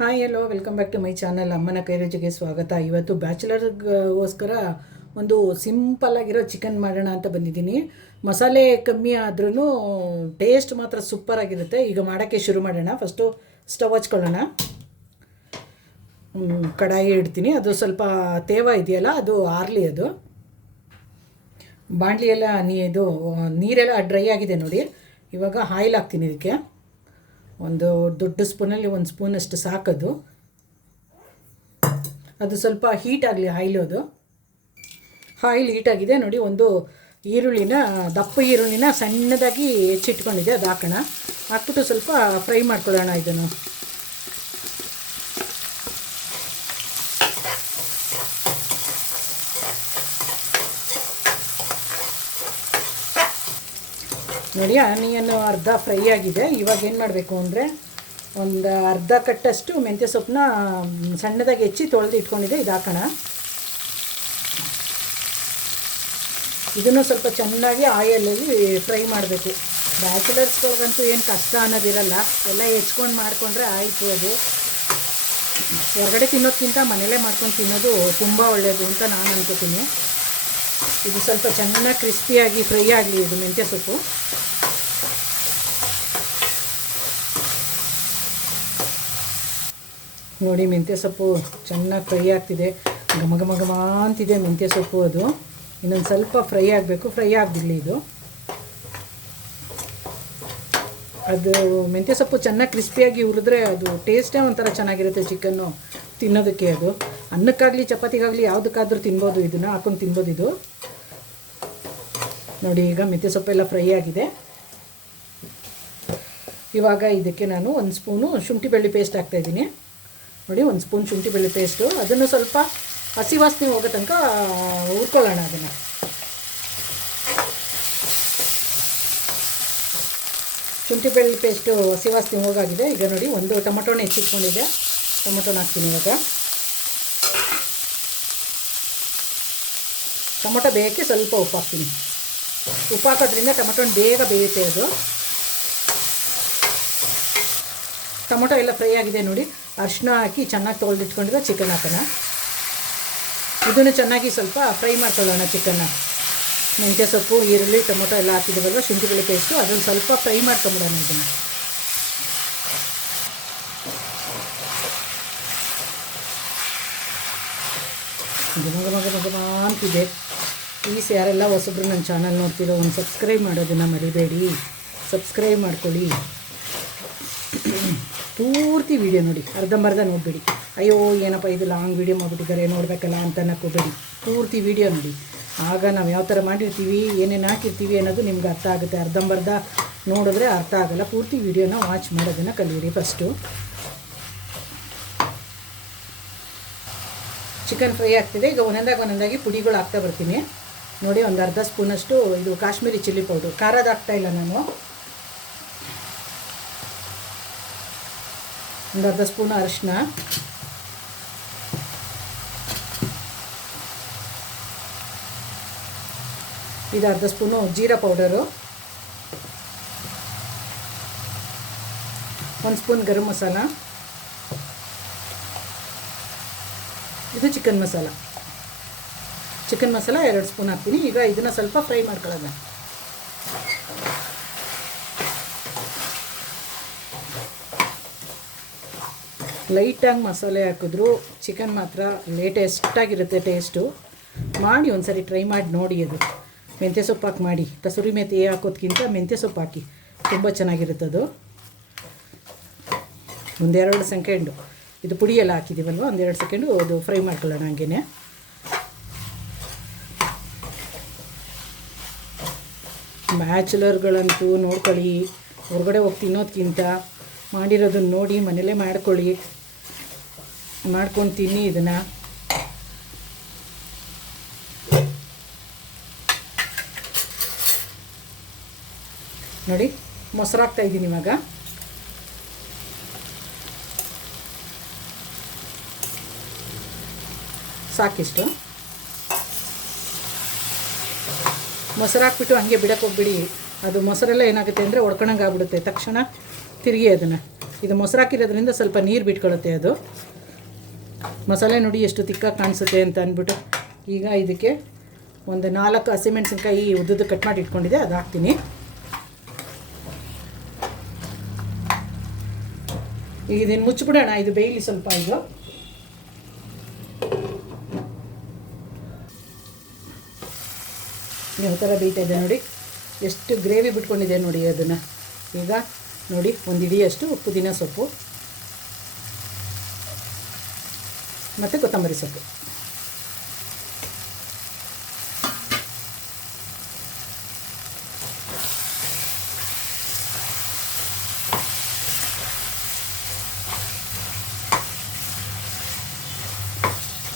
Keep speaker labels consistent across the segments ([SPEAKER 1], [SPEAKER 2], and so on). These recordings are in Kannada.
[SPEAKER 1] Hi hello welcome back to my channel ಅಮ್ಮನ ಕೈರೋಜಿಗೆ ಸ್ವಾಗತ. ಇವತ್ತು ಬ್ಯಾಚುಲರ್ಗೋಸ್ಕರ ಒಂದು ಸಿಂಪಲ್ ಆಗಿರೋ ಚಿಕನ್ ಮಾಡೋಣ ಅಂತ ಬಂದಿದ್ದೀನಿ. ಮಸಾಲೆ ಕಮ್ಮಿ ಆದ್ರೂ ಟೇಸ್ಟ್ ಮಾತ್ರ ಸೂಪರ್ ಆಗಿರುತ್ತೆ. ಈಗ ಮಾಡೋಕ್ಕೆ ಶುರು ಮಾಡೋಣ. ಫಸ್ಟು ಸ್ಟವ್ ಹಚ್ಕೊಳ್ಳೋಣ. ಕಡಾಯಿ ಇಡ್ತೀನಿ. ಅದು ಸ್ವಲ್ಪ ತೇವ ಇದೆಯಲ್ಲ, ಅದು ಆರ್ಲಿ ಅದು. ಬಾಣಲಿ ಎಲ್ಲ ನೀ ಇದು, ನೀರೆಲ್ಲ ಡ್ರೈ ಆಗಿದೆ ನೋಡಿ. ಇವಾಗ ಆಯಿಲ್ ಹಾಕ್ತೀನಿ ಇದಕ್ಕೆ. ಒಂದು ದೊಡ್ಡ ಸ್ಪೂನಲ್ಲಿ ಒಂದು ಸ್ಪೂನಷ್ಟು ಸಾಕೋದು. ಅದು ಸ್ವಲ್ಪ ಹೀಟ್ ಆಗಲಿ ಆಯಿಲು ಅದು ಆಯಿಲ್ ಹೀಟಾಗಿದೆ ನೋಡಿ, ಒಂದು ಈರುಳ್ಳಿನ, ದಪ್ಪ ಈರುಳ್ಳಿನ ಸಣ್ಣದಾಗಿ ಹೆಚ್ಚಿಟ್ಕೊಂಡಿದೆ. ಅದು ಹಾಕೋಣ. ಹಾಕ್ಬಿಟ್ಟು ಸ್ವಲ್ಪ ಫ್ರೈ ಮಾಡ್ಕೊಳ್ಳೋಣ ಇದನ್ನು. ನೋಡಿ ಆನಿಯನ್ ಅರ್ಧ ಫ್ರೈ ಆಗಿದೆ. ಇವಾಗ ಏನು ಮಾಡಬೇಕು ಅಂದರೆ, ಒಂದು ಅರ್ಧ ಕಟ್ಟಷ್ಟು ಮೆಂತ್ಯ ಸೊಪ್ಪನ್ನ ಸಣ್ಣದಾಗಿ ಹೆಚ್ಚಿ ತೊಳೆದು ಇಟ್ಕೊಂಡಿದೆ, ಇದು ಹಾಕೋಣ. ಇದನ್ನು ಸ್ವಲ್ಪ ಚೆನ್ನಾಗಿ ಆಯಲಲ್ಲಿ ಫ್ರೈ ಮಾಡಬೇಕು. ಬ್ಯಾಚುಲರ್ಸ್ಗಳಿಗಂತೂ ಏನು ಕಷ್ಟ ಅನ್ನೋದಿರಲ್ಲ, ಎಲ್ಲ ಹೆಚ್ಕೊಂಡು ಮಾಡಿಕೊಂಡ್ರೆ ಆಯಿತು ಅದು. ಹೊರಗಡೆ ತಿನ್ನೋದಕ್ಕಿಂತ ಮನೇಲೇ ಮಾಡ್ಕೊಂಡು ತಿನ್ನೋದು ತುಂಬ ಒಳ್ಳೆಯದು ಅಂತ ನಾನು ಅನ್ಕೋತೀನಿ. ಇದು ಸ್ವಲ್ಪ ಚೆನ್ನಾಗಿ ಕ್ರಿಸ್ಪಿಯಾಗಿ ಫ್ರೈ ಆಗಲಿ ಇದು ಮೆಂತ್ಯ ಸೊಪ್ಪು. ನೋಡಿ ಮೆಂತ್ಯ ಸೊಪ್ಪು ಚೆನ್ನಾಗಿ ಫ್ರೈ ಆಗ್ತಿದೆ. ಘಮ ಘಮ ಘಮ ಅಂತಿದೆ ಮೆಂತ್ಯ ಸೊಪ್ಪು ಅದು. ಇನ್ನೊಂದು ಸ್ವಲ್ಪ ಫ್ರೈ ಆಗಬೇಕು. ಫ್ರೈ ಆಗಿರಲಿ ಇದು. ಅದು ಮೆಂತ್ಯ ಸೊಪ್ಪು ಚೆನ್ನಾಗಿ ಕ್ರಿಸ್ಪಿಯಾಗಿ ಹುರಿದ್ರೆ ಅದು ಟೇಸ್ಟೇ ಒಂಥರ ಚೆನ್ನಾಗಿರುತ್ತೆ ಚಿಕನ್ನು. ತಿನ್ನೋದಕ್ಕೆ ಅದು. ಅನ್ನಕ್ಕಾಗಲಿ, ಚಪಾತಿಗಾಗಲಿ ಯಾವುದಕ್ಕಾದರೂ ತಿನ್ಬೋದು ಇದನ್ನು, ಹಾಕೊಂಡು ತಿನ್ಬೋದು ಇದು. ನೋಡಿ, ಈಗ ಮೆಂತ್ಯ ಸೊಪ್ಪೆಲ್ಲ ಫ್ರೈ ಆಗಿದೆ. ಇವಾಗ ಇದಕ್ಕೆ ನಾನು ಒಂದು ಸ್ಪೂನು ಶುಂಠಿ ಬೆಳ್ಳಿ ಪೇಸ್ಟ್ ಹಾಕ್ತಾಯಿದ್ದೀನಿ ನೋಡಿ, ಒಂದು ಸ್ಪೂನ್ ಶುಂಠಿ ಬೆಳ್ಳಿ ಪೇಸ್ಟು. ಅದನ್ನು ಸ್ವಲ್ಪ ಹಸಿ ವಾಸನೆ ಹೋಗೋ ತನಕ ಹುರ್ಕೊಳ್ಳೋಣ ಅದನ್ನು. ಶುಂಠಿ ಬೆಳ್ಳಿ ಪೇಸ್ಟು ಹಸಿ ವಾಸನೆ ಹೋಗಾಗಿದೆ. ಈಗ ನೋಡಿ, ಒಂದು ಟೊಮೊಟೊನ ಹೆಚ್ಚಿಟ್ಕೊಂಡಿದ್ದೆ. ಟೊಮಟೊನ ಹಾಕ್ತೀನಿ ಇವಾಗ. ಟೊಮೊಟೊ ಬೇಯಕ್ಕೆ ಸ್ವಲ್ಪ ಉಪ್ಪು ಹಾಕ್ತೀನಿ. ಉಪ್ಪು ಹಾಕೋದ್ರಿಂದ ಟೊಮಟೊನ ಬೇಗ ಬೇಯುತ್ತೆ ಅದು. ಟೊಮೊಟೊ ಎಲ್ಲ ಫ್ರೈ ಆಗಿದೆ ನೋಡಿ. ಅರಿಶಿನ ಹಾಕಿ ಚೆನ್ನಾಗಿ ತೊಳೆದಿಟ್ಕೊಂಡಿದ್ದೆ ಚಿಕನ್ ಹಾಕೋಣ. ಇದನ್ನು ಚೆನ್ನಾಗಿ ಸ್ವಲ್ಪ ಫ್ರೈ ಮಾಡ್ಕೊಳ್ಳೋಣ ಚಿಕನ್ನ. ಮೆಂತ್ಯ ಸೊಪ್ಪು, ಈರುಳ್ಳಿ, ಟೊಮೊಟೊ ಎಲ್ಲ ಹಾಕಿದ್ದೀವಲ್ವ, ಶುಂಠಿ ಬೆಳಿಗ್ಗೆ ಪೇಸ್ಟು, ಅದನ್ನು ಸ್ವಲ್ಪ ಫ್ರೈ ಮಾಡ್ಕೊಂಬಿಡೋಣ ಇದನ್ನು. ಘಮ ಘಮ ಘಮ ಅಂತಿದೆ. ಪ್ಲೀಸ್ ಯಾರೆಲ್ಲ ಹೊಸಬ್ರು ನನ್ನ ಚಾನಲ್ ನೋಡ್ತಿರೋ ಒಂದು ಸಬ್ಸ್ಕ್ರೈಬ್ ಮಾಡೋದನ್ನು ಮರಿಬೇಡಿ. ಸಬ್ಸ್ಕ್ರೈಬ್ ಮಾಡ್ಕೊಳ್ಳಿ. ಪೂರ್ತಿ ವಿಡಿಯೋ ನೋಡಿ. ಅರ್ಧಂಬರ್ಧ ನೋಡಬೇಡಿ. ಅಯ್ಯೋ, ಏನಪ್ಪ ಇದು ಲಾಂಗ್ ವಿಡಿಯೋ ಮಾಡಿಬಿಟ್ಟಿದ್ದಾರೆ, ನೋಡಬೇಕಲ್ಲ ಅಂತ ಅನ್ನಕ್ಕೋಬೇಡಿ. ಪೂರ್ತಿ ವಿಡಿಯೋ ನೋಡಿ. ಆಗ ನಾವು ಯಾವ ಥರ ಮಾಡಿರ್ತೀವಿ, ಏನೇನು ಹಾಕಿರ್ತೀವಿ ಅನ್ನೋದು ನಿಮ್ಗೆ ಅರ್ಥ ಆಗುತ್ತೆ. ಅರ್ಧಂಬರ್ಧ ನೋಡಿದ್ರೆ ಅರ್ಥ ಆಗಲ್ಲ. ಪೂರ್ತಿ ವಿಡಿಯೋನ ವಾಚ್ ಮಾಡೋದನ್ನು ಕಲಿಯಿರಿ ಫಸ್ಟು ಚಿಕನ್ ಫ್ರೈ ಆಗ್ತಿದೆ. ಈಗ ಒಂದೊಂದಾಗಿ ಒಂದೊಂದಾಗಿ ಪುಡಿಗಳು ಹಾಕ್ತಾ ಬರ್ತೀನಿ. ನೋಡಿ, ಒಂದು ಅರ್ಧ ಸ್ಪೂನಷ್ಟು ಇದು ಕಾಶ್ಮೀರಿ ಚಿಲ್ಲಿ ಪೌಡ್ರು. ಖಾರದ ಹಾಕ್ತಾ ಇಲ್ಲ ನಾನು. ಒಂದು ಅರ್ಧ ಸ್ಪೂನ್ ಅರಿಶಿನ. ಇದು ಅರ್ಧ ಸ್ಪೂನು ಜೀರಾ ಪೌಡರು. ಒಂದು ಸ್ಪೂನ್ ಗರಂ ಮಸಾಲ. ಇದು ಚಿಕನ್ ಮಸಾಲ ಚಿಕನ್ ಮಸಾಲ ಎರಡು ಸ್ಪೂನ್ ಹಾಕ್ತೀನಿ. ಈಗ ಇದನ್ನು ಸ್ವಲ್ಪ ಫ್ರೈ ಮಾಡ್ಕೊಳ್ಳೋಣ. ಲೈಟಾಗಿ ಮಸಾಲೆ ಹಾಕಿದ್ರು ಚಿಕನ್ ಮಾತ್ರ ಲೇಟೆಸ್ಟಾಗಿರುತ್ತೆ ಟೇಸ್ಟು ಮಾಡಿ ಒಂದು ಸರಿ ಟ್ರೈ ಮಾಡಿ ನೋಡಿ ಅದು. ಮೆಂತ್ಯ ಸೊಪ್ಪು ಹಾಕಿ ಮಾಡಿ. ಕಸೂರಿ ಮೆಂತ್ಯ ಹಾಕೋದ್ಕಿಂತ ಮೆಂತ್ಯ ಸೊಪ್ಪು ಹಾಕಿ. ತುಂಬ ಚೆನ್ನಾಗಿರುತ್ತೆ ಅದು ಒಂದೆರಡು ಸೆಕೆಂಡು ಇದು ಪುಡಿ ಎಲ್ಲ ಹಾಕಿದ್ದೀವಲ್ವ ಒಂದೆರಡು ಸೆಕೆಂಡು ಅದು ಫ್ರೈ ಮಾಡ್ಕೊಳ್ಳೋಣ ಹಂಗೇನೆ. ಬ್ಯಾಚುಲರ್ಗಳಂತೂ ನೋಡ್ಕೊಳ್ಳಿ, ಹೊರಗಡೆ ಹೋಗಿ ತಿನ್ನೋದಕ್ಕಿಂತ ಮಾಡಿರೋದನ್ನ ನೋಡಿ ಮನೇಲೇ ಮಾಡ್ಕೊಳ್ಳಿ. ಮಾಡ್ಕೊಂಡು ತಿನ್ನಿ ಇದನ್ನು. ನೋಡಿ, ಮೊಸರಾಗ್ತಾ ಇದ್ದೀನಿ ಇವಾಗ. ಸಾಕಿಷ್ಟು. ಮೊಸರು ಹಾಕ್ಬಿಟ್ಟು ಹಂಗೆ ಬಿಡಕ್ಕೆ ಹೋಗ್ಬಿಡಿ. ಅದು ಮೊಸರೆಲ್ಲ ಏನಾಗುತ್ತೆ ಅಂದರೆ ಒಡ್ಕೊಳಂಗೆ ಆಗ್ಬಿಡುತ್ತೆ. ತಕ್ಷಣ ತಿರುಗಿ ಅದನ್ನು. ಇದು ಮೊಸರು ಹಾಕಿರೋದ್ರಿಂದ ಸ್ವಲ್ಪ ನೀರು ಬಿಟ್ಕೊಳ್ಳುತ್ತೆ ಅದು. ಮಸಾಲೆ ನೋಡಿ ಎಷ್ಟು ತಿಕ್ಕಾಗಿ ಕಾಣಿಸುತ್ತೆ ಅಂತ ಅಂದ್ಬಿಟ್ಟು ಈಗ ಇದಕ್ಕೆ ಒಂದು ನಾಲ್ಕು ಹಸಿಮೆಣಸಿನ್ಕಾಯಿ ಉದ್ದದ್ದು ಕಟ್ ಮಾಡಿ ಇಟ್ಕೊಂಡಿದೆ ಅದು ಹಾಕ್ತೀನಿ. ಈಗ ಇದನ್ನು ಮುಚ್ಚಿಬಿಡೋಣ, ಇದು ಬೇಯಲಿ ಸ್ವಲ್ಪ ಇದು. ಯಾವ ಥರ ಬೇಯ್ತಾ ಇದೆ ನೋಡಿ. ಎಷ್ಟು ಗ್ರೇವಿ ಬಿಟ್ಕೊಂಡಿದೆ ನೋಡಿ ಅದನ್ನು. ಈಗ ನೋಡಿ ಒಂದು ಇಡಿಯಷ್ಟು ಪುದೀನ ಸೊಪ್ಪು. ಮತ್ತು ಕೊತ್ತಂಬರಿ ಸೊಪ್ಪು.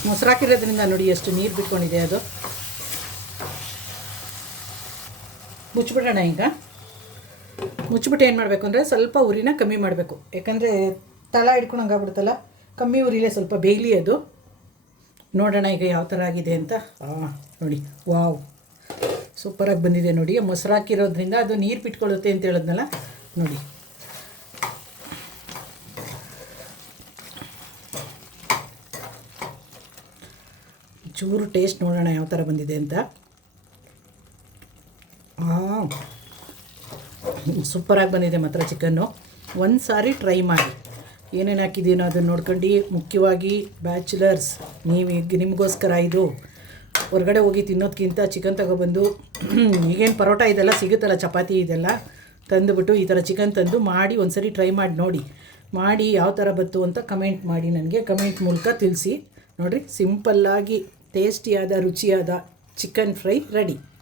[SPEAKER 1] ಮೊಸರಾಕಿರೋದ್ರಿಂದ ನೋಡಿ ಎಷ್ಟು ನೀರು ಬಿಟ್ಕೊಂಡಿದೆ ಅದು. ಮುಚ್ಚಿಬಿಡೋಣ ಈಗ. ಮುಚ್ಚಿಬಿಟ್ಟು ಏನು ಮಾಡಬೇಕು ಅಂದರೆ ಸ್ವಲ್ಪ ಉರಿನ ಕಮ್ಮಿ ಮಾಡಬೇಕು. ಯಾಕಂದರೆ ತಳ ಹಿಡ್ಕೊಂಡಂಗೆ ಆಗ್ಬಿಡುತ್ತಲ್ಲ, ಕಮ್ಮಿ ಉರಿಲೇ ಸ್ವಲ್ಪ ಬೇಯಲಿ ಅದು. ನೋಡೋಣ ಈಗ ಯಾವ ಥರ ಆಗಿದೆ ಅಂತ. ಆ, ನೋಡಿ, ವಾವ್. ಸೂಪರಾಗಿ ಬಂದಿದೆ ನೋಡಿ. ಮೊಸರು ಹಾಕಿರೋದ್ರಿಂದ ಅದು ನೀರು ಬಿಟ್ಕೊಳ್ಳುತ್ತೆ ಅಂತ ಹೇಳಿದ್ನಲ್ಲ. ನೋಡಿ. ಚೂರು ಟೇಸ್ಟ್ ನೋಡೋಣ ಯಾವ ಥರ ಬಂದಿದೆ ಅಂತ ಹಾಂ ಸೂಪರಾಗಿ ಬಂದಿದೆ ಮಾತ್ರ ಚಿಕನ್ನು ಒಂದು ಸಾರಿ ಟ್ರೈ ಮಾಡಿ. ಏನೇನು ಹಾಕಿದ್ದೀನೋ ಅದನ್ನು ನೋಡ್ಕೊಂಡು, ಮುಖ್ಯವಾಗಿ ಬ್ಯಾಚುಲರ್ಸ್ ನೀವು ನಿಮಗೋಸ್ಕರ ಇದು. ಹೊರಗಡೆ ಹೋಗಿ ತಿನ್ನೋದಕ್ಕಿಂತ ಚಿಕನ್ ತಗೊಬಂದು, ಈಗೇನು ಪರೋಟ ಇದೆಲ್ಲ ಸಿಗುತ್ತಲ್ಲ, ಚಪಾತಿ ಇದೆಲ್ಲ, ತಂದುಬಿಟ್ಟು ಈ ಥರ ಚಿಕನ್ ತಂದು ಮಾಡಿ ಒಂದು ಸರಿ ಟ್ರೈ ಮಾಡಿ ನೋಡಿ. ಮಾಡಿ ಯಾವ ಥರ ಬತ್ತು ಅಂತ ಕಮೆಂಟ್ ಮಾಡಿ ನನಗೆ. ಕಮೆಂಟ್ ಮೂಲಕ ತಿಳಿಸಿ. ನೋಡಿರಿ ಸಿಂಪಲ್ಲಾಗಿ ಟೇಸ್ಟಿಯಾದ ರುಚಿಯಾದ ಚಿಕನ್ ಫ್ರೈ ರೆಡಿ